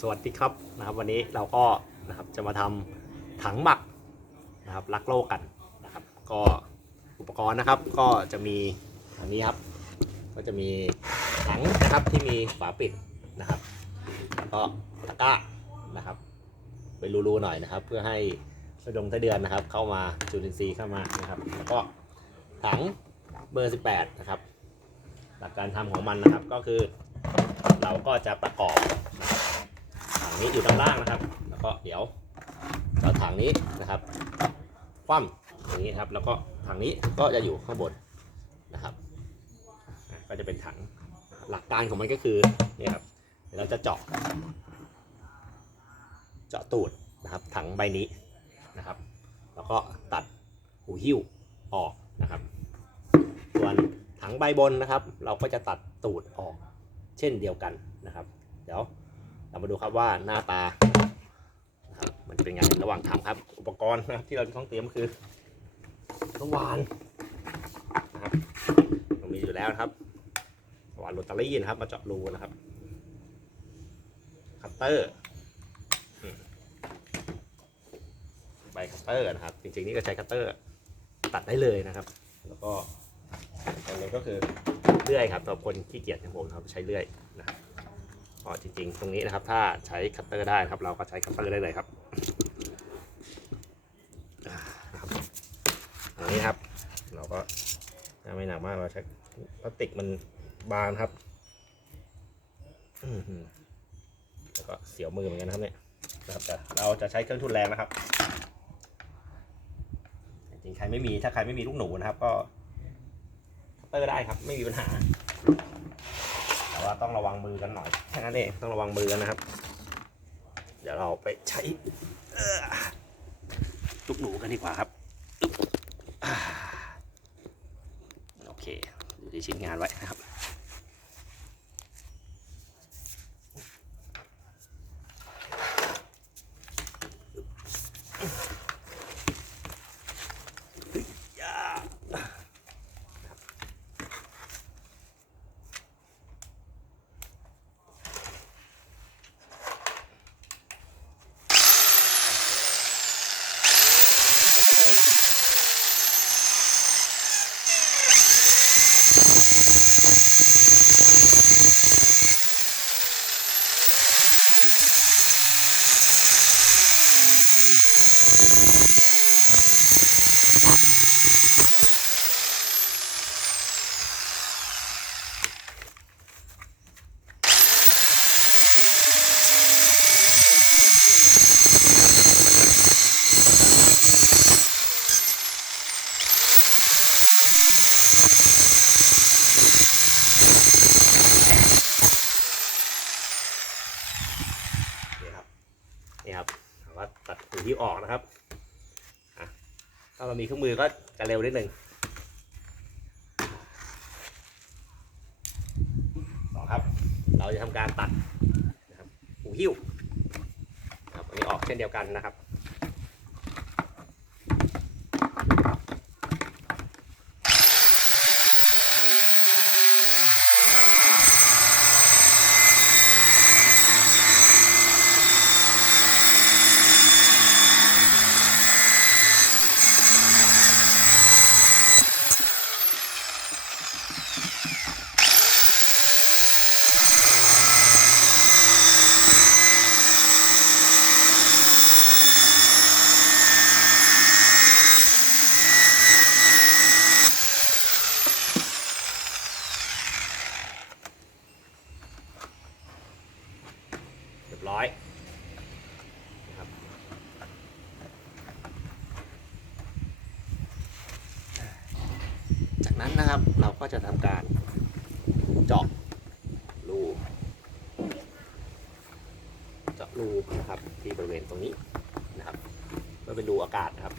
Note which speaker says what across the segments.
Speaker 1: สวัสดีครับนะครับ วันนี้เราก็นะครับจะมาทำถังหมักนะครับรักโลกกันนะครับ ก็อุปกรณ์นะครับก็จะมีอันนี้ครับ ก็จะมีถังนะครับที่มีฝาปิดนะครับก็ตะกร้านะครับเป็นรูๆหน่อยนะครับ เพื่อให้ระดมไสเดือนนะครับ เข้ามาจุลินทรีย์เข้ามานะครับ แล้วก็ถังเบอร์ 18 นะครับ หลักการทำของมันนะครับก็คือเราก็จะประกอบ ถังนี้อยู่ด้านล่างนะครับ แล้วก็เดี๋ยวเอาถังนี้นะครับ คว่ำอย่างนี้ครับ แล้วก็ถังนี้ก็จะอยู่ข้างบนนะครับ ก็จะเป็นถังหลักการของมันก็คือเนี่ยครับเดี๋ยวเราจะเจาะ เจาะตูดนะครับ ถังใบนี้นะครับ แล้วก็ตัดหูหิ้วออกนะครับ ส่วนถังใบบนนะครับ เราก็จะตัดตูดออก เช่นเดียวกันนะครับ เดี๋ยว เรามาดูครับว่าหน้าตานะครับมันจะเป็นไงระหว่างทำครับ อุปกรณ์นะครับที่เราต้องเตรียมคือสว่านนะครับเรามีอยู่แล้วนะครับสว่านโรตารี่นะครับ มาเจาะรูนะครับคัตเตอร์ใบคัตเตอร์นะครับ จริงๆนี่ก็ใช้คัตเตอร์ตัดได้เลยนะครับ แล้วก็อันนี้ก็คือเลื่อยครับสำหรับคนขี้เกียจอย่างผมครับใช้เลื่อย ก็จริงๆ ตรงนี้นะครับ ถ้าใช้คัตเตอร์ได้ครับ เราก็ใช้คัตเตอร์ได้เลยครับอันนี้ครับ เราก็ไม่หนักมากเราใช้พลาสติกมันบางครับแล้วก็เสียวมือเหมือนกันครับเนี่ยนะครับแต่เราจะใช้เครื่องทุนแรงนะครับ จริงๆใครไม่มีถ้าใครไม่มีลูกหนูนะครับ ก็คัตเตอร์ได้ครับ ไม่มีปัญหา ว่าต้องระวังมือกันหน่อยแค่นั้นเองต้องระวังมือกันนะครับ เดี๋ยวเราไปใช้ลูกหนูกันดีกว่าครับโอเคดูที่ชิ้นงานไว้นะครับ ย่าก็จะเร็วหน่อยนี่ครับ นี่ครับถามว่าตัดหูที่ออกนะครับอะ ถ้าเรามีเครื่องมือก็จะเร็วนิดหนึ่งสองครับ เราจะทำการตัดนะครับหูหิ้วนะครับอันนี้ออกเช่นเดียวกันนะครับ ร้อยนะครับจากนั้นนะครับเราก็จะทำการเจาะรูเจาะรูนะครับที่บริเวณตรงนี้นะครับเพื่อเป็นรูอากาศนะครับ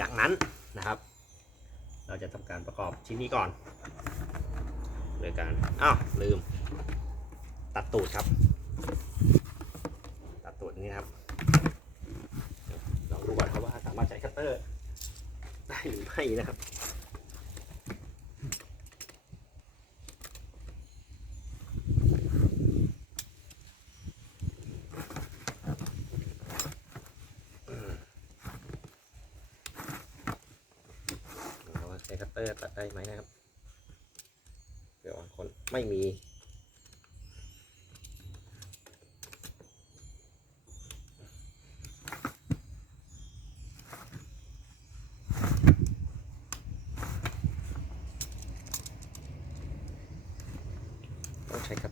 Speaker 1: จากนั้นนะครับ เราจะทำการประกอบชิ้นนี้ก่อนโดยการอ้าวลืม ตัดตูดครับ ตัดตูดนี่ครับเราดูก่อนครับว่าสามารถใช้คัตเตอร์ได้หรือไม่นะครับ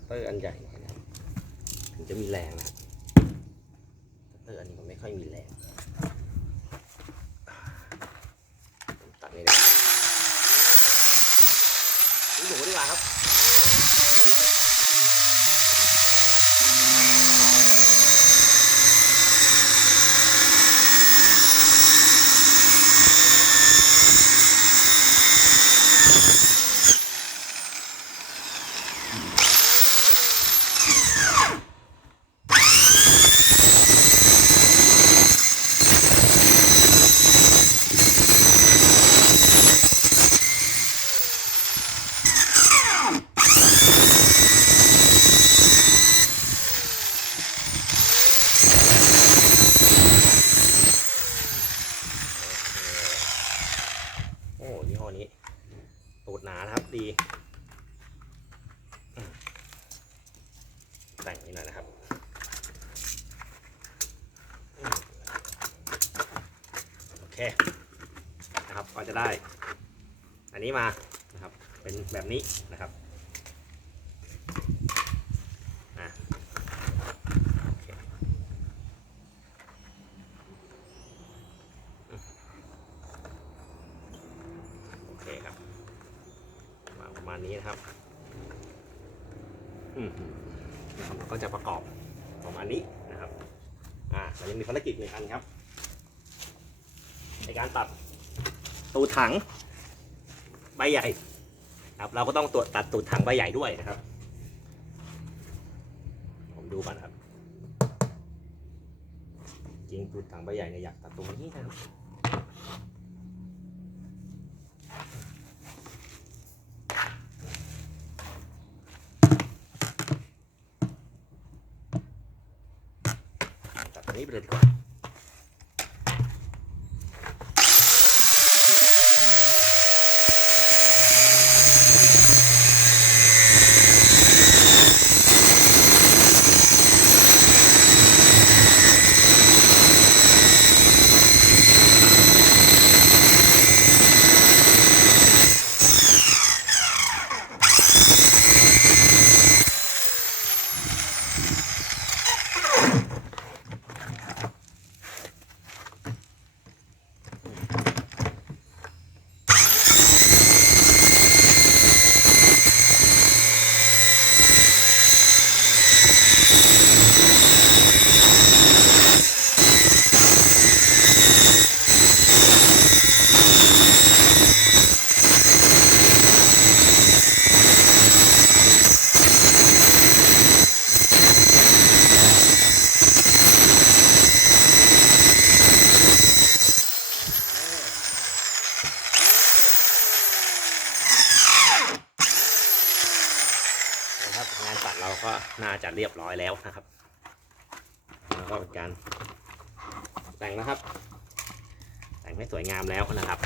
Speaker 1: เตอร์อันใหญ่หน่อยนะครับถึงจะมีแรงนะตเตอร์อันนี้มันไม่ค่อยมีแรงผมตัดนี่เลยดูหนูดีกว่าครับ โอ้ยี่ห้อนี้ ตูดหนานะครับดีอืมแต่งนิดหน่อยนะครับอืมโอเค นะครับ ก็จะได้ อันนี้มานะครับ เป็นแบบนี้นะครับอะโอเค โอเคครับวางประมาณนี้นะครับอืมนะครับเราก็จะประกอบประมาณนี้นะครับ อ่าเรายังมีภาร กันครับ ในการตัดตูดถังใบใหญ่ ครับ เราก็ต้องตรวจตัดตูดถังใบใหญ่ด้วยนะครับ ผมดูก่อนครับ จริงตูดถังใบใหญ่เนี่ยอยากตัดตรงนี้นะครับตัดตรงนี้ไปเลยดีกว่า น่าจะเรียบร้อยแล้วนะครับแล้วก็เป็นการแต่งนะครับ แต่งให้สวยงามแล้วนะครับ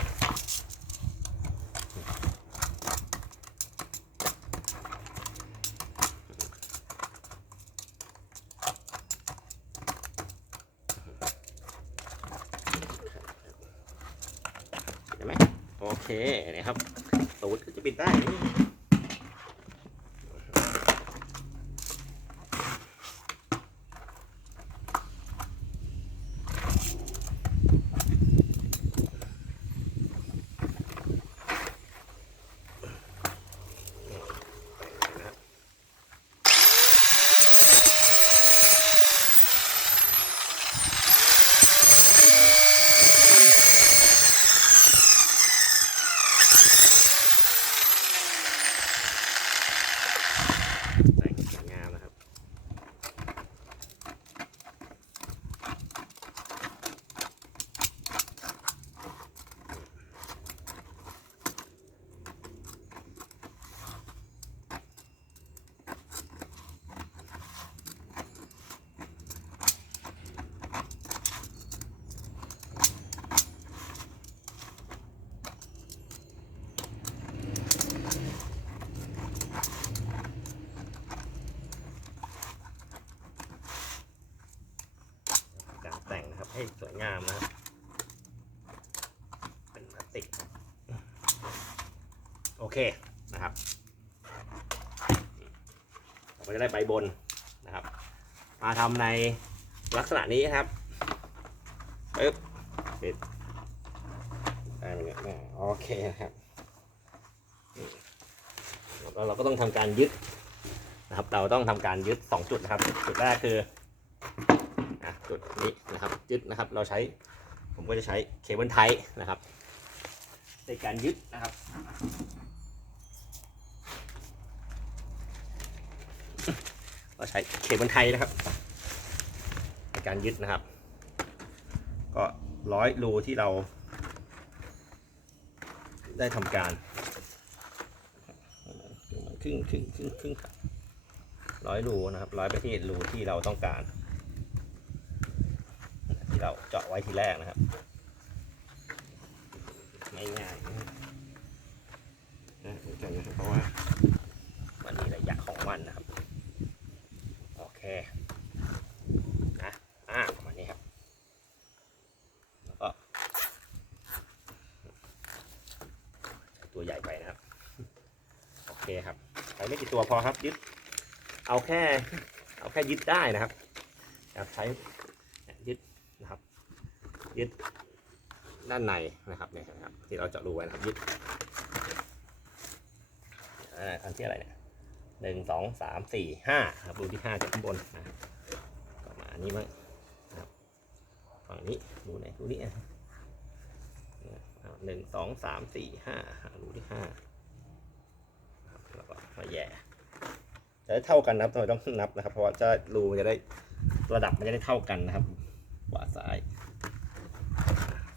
Speaker 1: เห็นไหมโอเคนะครับตูดก็จะปิดได้นี่ นะครับ ให้สวยงามนะครับ เป็นพลาสติกนะ โอเคนะครับเราก็จะได้ใบบนนะครับ มาทำในลักษณะนี้ครับปึ๊บปิดได้ไหมเนี่ยโอเคนะครับแล้วเราก็ต้องทำการยึดนะครับ เราต้องทำการยึด 2 จุดนะครับ จุดแรกคือจุดนี้นะครับยึดนะครับเราใช้ผมก็จะใช้เคเบิลไทนะครับในการยึดนะครับ เรา ใช้เคเบิลไทยนะครับ ในการยึดนะครับ ก็ร้อยรูที่เรา ได้ทำการครึ่งครึ่งครึ่งครึ่งร้อยรูนะครับร้อยไปที่รูที่เราต้องการ ที่เราเจาะไว้ทีแรกนะครับ ไม่ง่ายนะเหมือนกันนะครับเพราะว่ามันมีระยะของมันนะครับ นะอ่าประมาณนี้ครับ แล้วก็ตัวใหญ่ไปนะครับ โอเคครับใช้ไม่กี่ตัวพอครับยึด เอาแค่ เอาแค่ยึดได้นะครับครับใช้ยึดนะครับ ยึดด้านในนะครับเนี่ยนะครับ ที่เราเจาะรูไว้นะครับยึดอันที่อะไรเนี่ย หนึ่งสองสามสี่ห้าครับรูที่ห้าจากข้างบนนะก็มาอันนี้มั้งครับฝั่งนี้รูไหนรูนี้อะหนึ่งสองสามสี่ห้ารูที่ห้าครับแล้วก็มาแย่จะได้เท่ากันนะครับทำไมต้องนับนะครับ เพราะว่าจะรูมันจะได้ระดับมันจะได้เท่ากันนะครับขวาซ้าย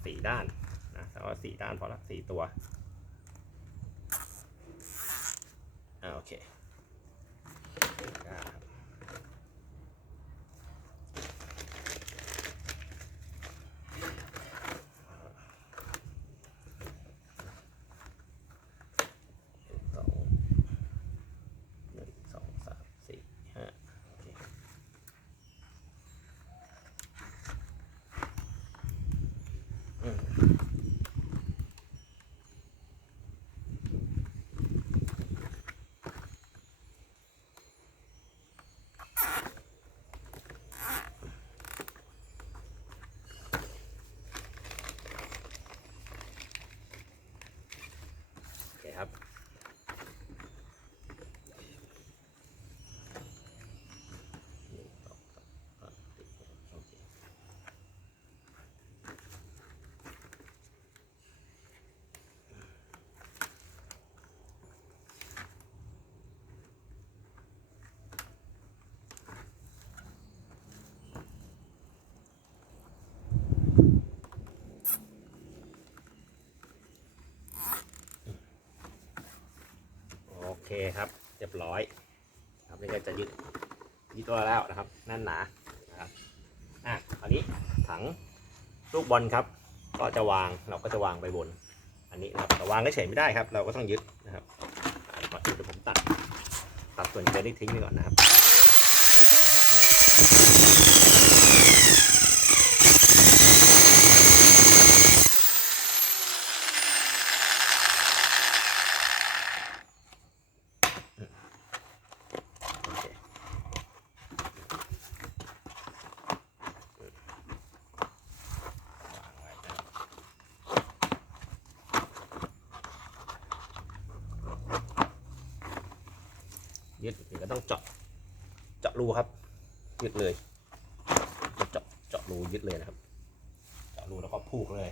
Speaker 1: สี่ด้านนะแต่ว่าสี่ด้านพอละสี่ตัวอ่าโอเค Yeah. คครับเรียบร้อย ครับนี่ก็จะยึดยึดตัวแล้วนะครับแน่นหนานะครับอะคราวนี้ถังลูกบอลครับ ก็จะวางเราก็จะวางไปบน อันนี้นะครับแต่วางเฉยไม่ได้ครับ เราก็ต้องยึดนะครับก่อนอื่นเดี๋ยวผมตัดตัดส่วนเกล็ดทิ้งไปก่อนนะครับ โอเควางไว้นะครับยึดนี่ก็ต้องเจาะ เจาะรูครับ ยึดเลยเจาะ เจาะรูยึดเลยนะครับ เจาะรูแล้วก็ผูกเลย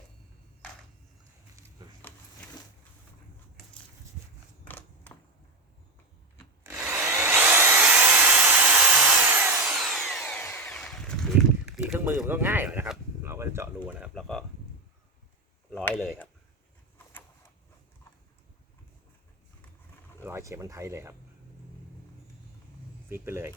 Speaker 1: มี มือมันก็ง่ายหน่อยนะครับ เราก็จะเจาะรูนะครับ แล้วก็ร้อยเลยครับ ร้อยเข็มมันไทยเลยครับ ฟิกไปเลย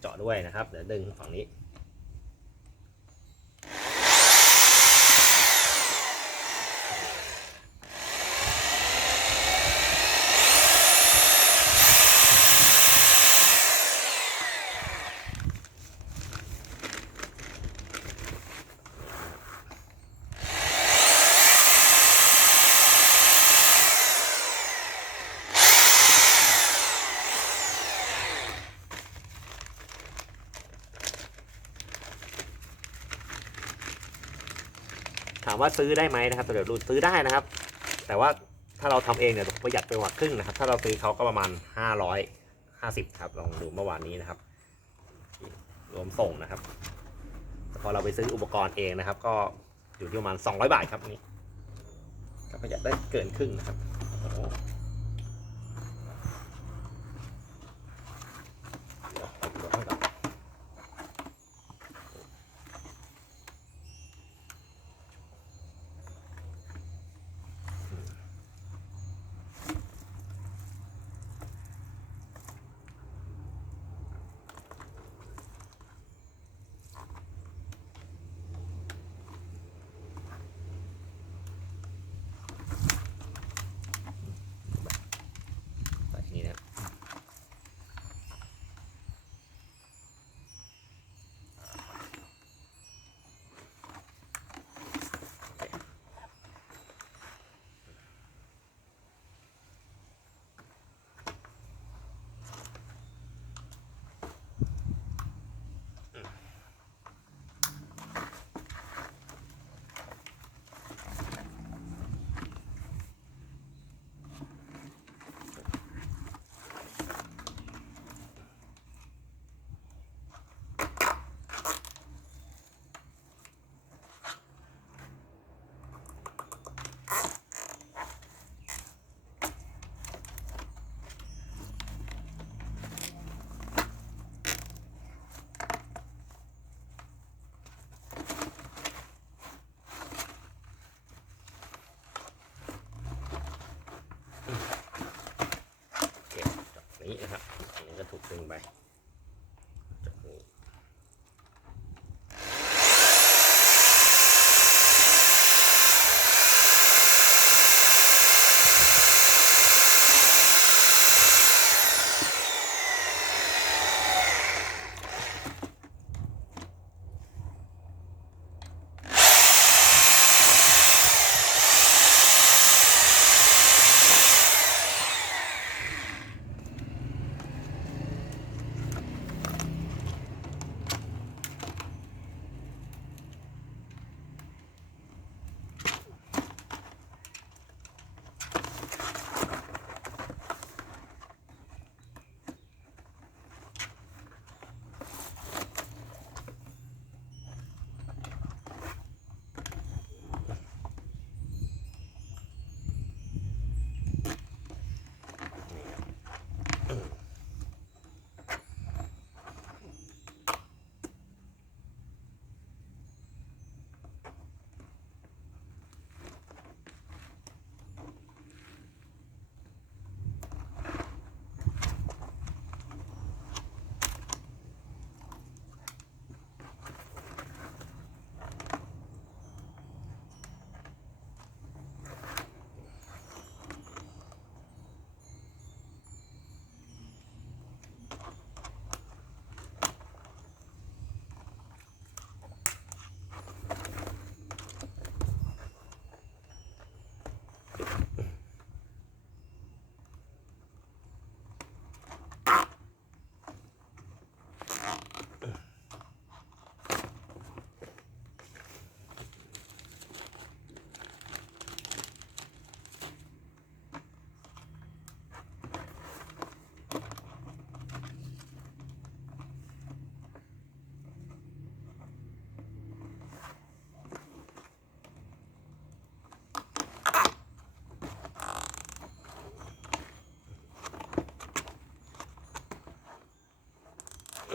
Speaker 1: เจาะด้วยนะครับ เดี๋ยวดึงฝั่งนี้ ว่าซื้อได้ไหมนะครับตัวเดี๋ยวรุ่นซื้อได้นะครับ แต่ว่าถ้าเราทำเองเนี่ยประหยัดไปกว่าครึ่งนะครับ ถ้าเราซื้อเขาก็ประมาณ 550 ครับลองดูเมื่อวานนี้นะครับ รวมส่งนะครับพอเราไปซื้ออุปกรณ์เองนะครับ ก็อยู่ที่ประมาณ 200 บาทครับอันนี้ก็ประหยัดได้เกินครึ่งนะครับ นี้นะครับอันนี้ก็ถูกดึงไป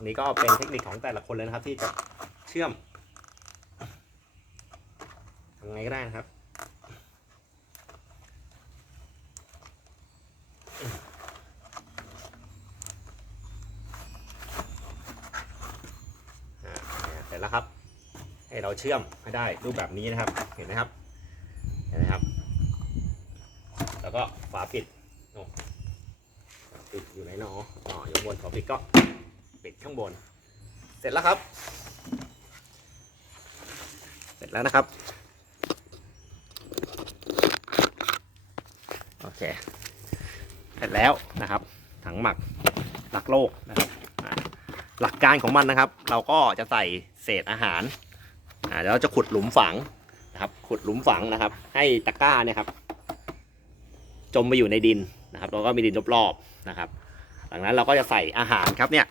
Speaker 1: รงนี้ก็เป็นเทคนิคของแต่ละคนเลยนะครับ ที่จะเชื่อมทำไงก็ได้นะครับอ่าเสร็จแล้วครับ ให้เราเชื่อมให้ได้รูปแบบนี้นะครับ เห็นไหมครับ เห็นไหมครับ แล้วก็ฝาปิดโน่ฝาปิดอยู่ไหนหนออ๋ออยู่บนฝาปิดก็ ปิดข้างบน เสร็จแล้วครับ เสร็จแล้วนะครับ โอเค เสร็จแล้วนะครับ ถังหมักหลักโลกนะครับ หลักการของมันนะครับ เราก็จะใส่เศษอาหารอ่าเดี๋ยวจะขุดหลุมฝังนะครับ ขุดหลุมฝังนะครับ ให้ตะกร้าเนี่ยครับ จมไปอยู่ในดินนะครับ แล้วก็มีดินรอบๆนะครับ หลังนั้นเราก็จะใส่อาหารครับเนี่ย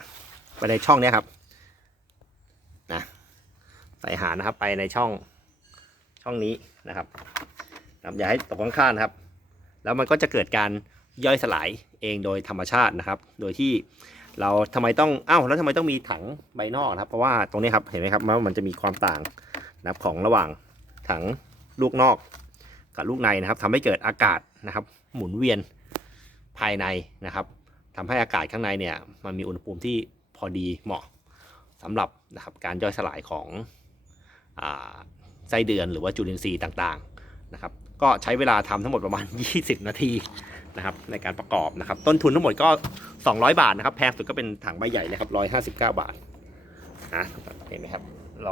Speaker 1: ไปในช่องนี้ครับนะใส่หานะครับไปในช่องช่องนี้นะครับนะอย่าให้ตกข้างๆนะครับ แล้วมันก็จะเกิดการย่อยสลายเองโดยธรรมชาตินะครับ โดยที่เราทำไมต้องอ้าวแล้วทำไมต้องมีถังใบนอกนะครับเพราะว่าตรงนี้ครับเห็นไหมครับว่ามันจะมีความต่างนะครับของระหว่างถังลูกนอกกับลูกในนะครับทำให้เกิดอากาศนะครับ หมุนเวียนภายในนะครับทำให้อากาศข้างในเนี่ยมันมีอุณหภูมิที่ พอดีเหมาะสำหรับนะครับการย่อยสลายของอไส้เดือนหรือว่าจุลินทรีย์ต่างๆนะครับ ก็ใช้เวลาทำทั้งหมดประมาณ 20 นาทีนะครับในการประกอบนะครับ ต้นทุนทั้งหมดก็ 200 บาทนะครับแพงสุดก็เป็นถังใบใหญ่เลยครับ 159 บาทนะเห็นไหมครับ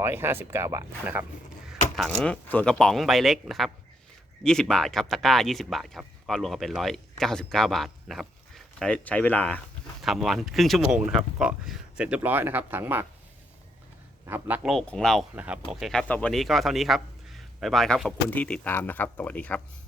Speaker 1: 159 บาทนะครับ ถังส่วนกระป๋องใบเล็กนะครับ 20 บาทครับตะกร้า 20 บาทครับก็รวมกันเป็น 199 บาทนะครับ ใช้ใช้เวลา ทำวันครึ่งชั่วโมงนะครับ ก็เสร็จเรียบร้อยนะครับ ถังหมักนะครับรักโลกของเรานะครับ โอเคครับตอนวันนี้ก็เท่านี้ครับบ๊ายบายครับ ขอบคุณที่ติดตามนะครับสวัสดีครับ